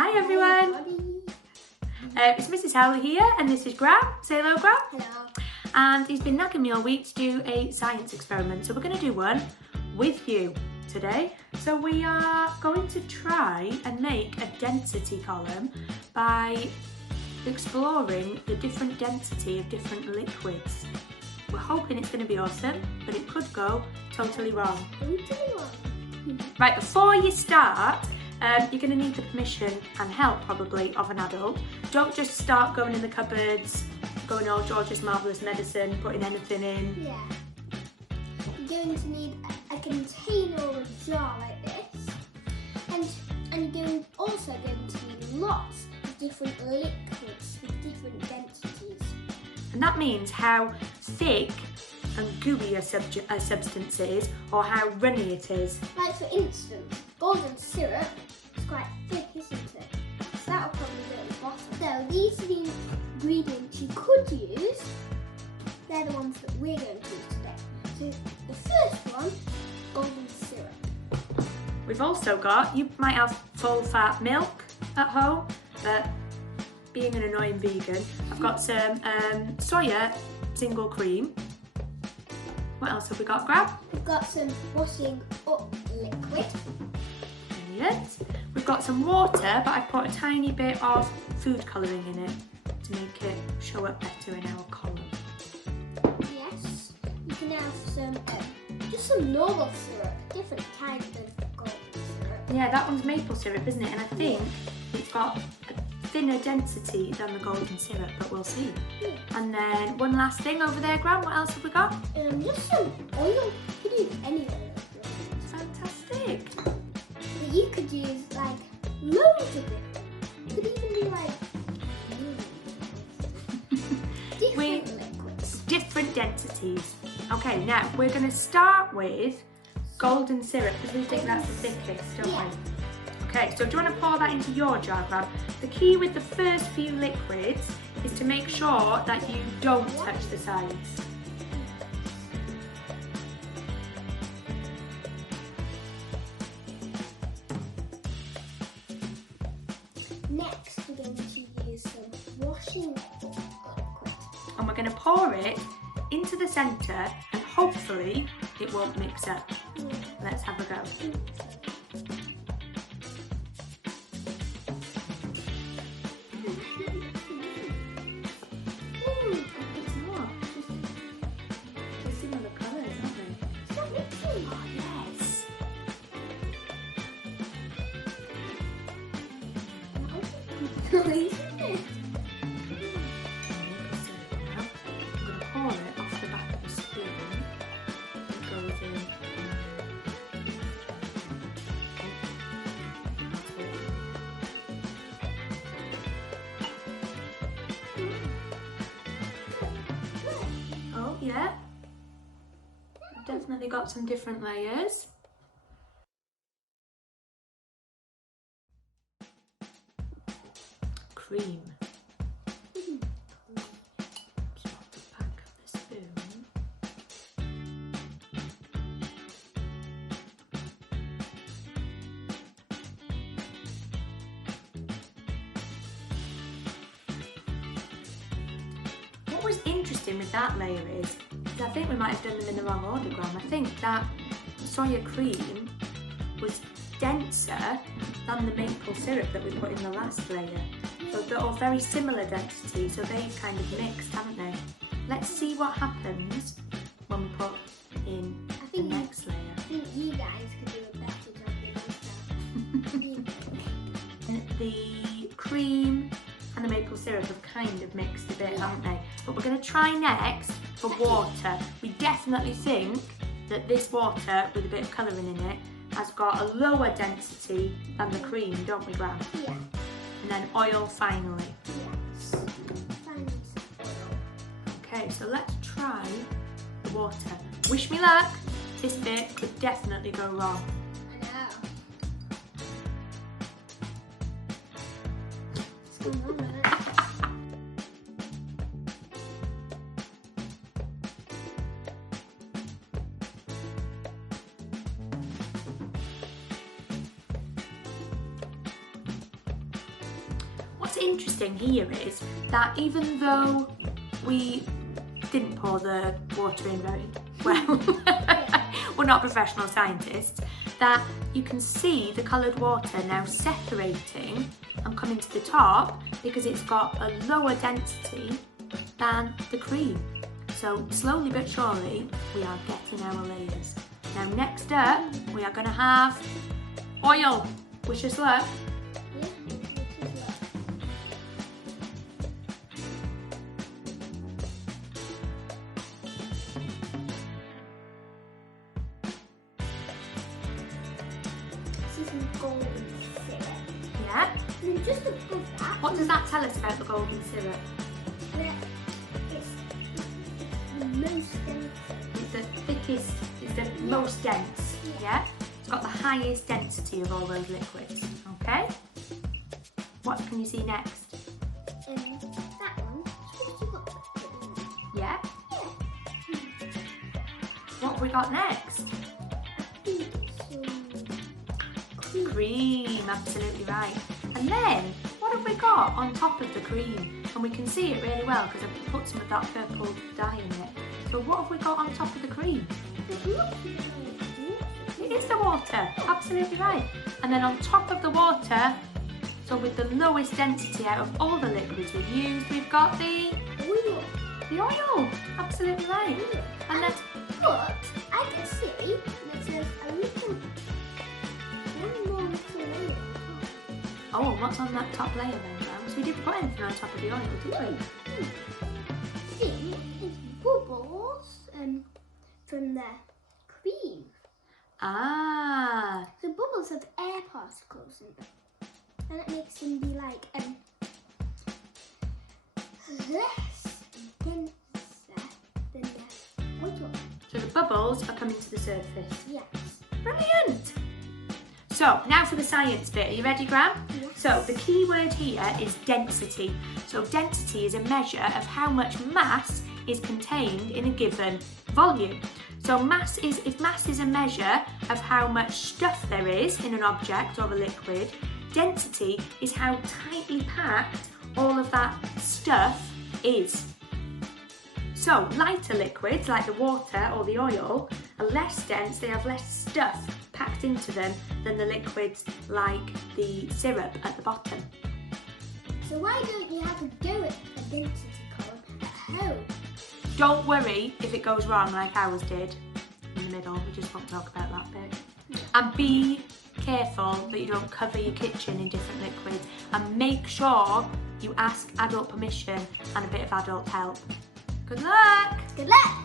Hi everyone! It's Mrs. Howley here and this is Grab. Say hello, Grab. Hello. And he's been nagging me all week to do a science experiment. So we're going to do one with you today. So we are going to try and make a density column by exploring the different density of different liquids. We're hoping it's going to be awesome, but it could go totally wrong. Right, before you start, you're going to need the permission and help probably of an adult. Don't just start going in the cupboards, going all George's Marvellous Medicine, putting anything in. Yeah. You're going to need a container or a jar like this. And you're also going to need lots of different liquids with different densities. And that means how thick and gooey a substance is, or how runny it is. Like for instance, golden syrup is quite thick, isn't it? So that'll probably go at the bottom. So these are the ingredients you could use. They're the ones that we're going to use today. So the first one, golden syrup. We've also got, you might have full fat milk at home, but being an annoying vegan, I've got some soya single cream. What else have we got, Grab? We've got some washing up liquid. Brilliant. We've got some water, but I've put a tiny bit of food colouring in it to make it show up better in our column. Yes. You can have some, just some normal syrup, different kinds of golden syrup. Yeah, that one's maple syrup, isn't it? And I think it's got a thinner density than the golden syrup, but we'll see. Yeah. And then one last thing over there, Graham, what else have we got? Just some oil. You could use any oil. Fantastic. But you could use like loads of it. You could even do like different liquids. Different densities. Okay, now we're going to start with golden syrup because we think that's the thickest, don't we? Okay, so do you want to pour that into your jar, Grab? The key with the first few liquids is to make sure that you don't touch the sides. Next, we're going to use some washing liquid. And we're going to pour it into the centre and hopefully it won't mix up. Let's have a go. Similar colours, aren't they? Stop mixing. Oh yes. I'm going to pour it off the back of the spoon. It goes in. Oh yeah. Definitely got some different layers. Cream. Just off the back of the spoon. What was interesting with that layer is I think we might have done them in the wrong order, Graham. I think that soya cream was denser than the maple syrup that we put in the last layer. So they're all very similar density, so they've kind of mixed, haven't they? Let's see what happens when we put in the next layer. I think you guys could do a better job than us. The cream and the maple syrup have kind of mixed a bit, haven't they? But we're going to try next for water. We definitely think that this water with a bit of colouring in it has got a lower density than the cream, don't we, Graham? Yeah. And then oil finally. Yes. Finally some oil. Okay, so let's try the water. Wish me luck. This bit could definitely go wrong. I know. What's going on with it? interesting here is that even though we didn't pour the water in very well, we're not professional scientists, that you can see the coloured water now separating and coming to the top because it's got a lower density than the cream. So slowly but surely we are getting our layers. Now next up we are going to have oil. Wish us luck. Some golden syrup. Yeah. And then just above that. What does that tell us about the golden syrup? That it's the most dense. It's the thickest, it's the most dense. Yeah. It's got the highest density of all those liquids. Okay. What can you see next? That one. Yeah. What have we got next? Cream, absolutely right. And then, what have we got on top of the cream? And we can see it really well because I've put some of that purple dye in it. So what have we got on top of the cream? It is the water, absolutely right. And then on top of the water, so with the lowest density out of all the liquids we've used, we've got the oil. The oil, absolutely right. And then, but I can see that there's a little one more little layer. oh, what's on that top layer then, Grams? We didn't put anything on top of the oil, did we? See, it's bubbles from the cream. Ah. The bubbles have air particles in them. And it makes them be like less denser than the oil. So the bubbles are coming to the surface. Yes. Brilliant! So now for the science bit. Are you ready, Gram? Yes. So the key word here is density. So density is a measure of how much mass is contained in a given volume. So if mass is a measure of how much stuff there is in an object or a liquid, density is how tightly packed all of that stuff is. So lighter liquids like the water or the oil are less dense, they have less stuff packed into them than the liquids like the syrup at the bottom. So why don't you have a go at a density column at home? Don't worry if it goes wrong like ours did in the middle, we just won't talk about that bit. Yeah. And be careful that you don't cover your kitchen in different liquids, and make sure you ask adult permission and a bit of adult help. Good luck! Good luck!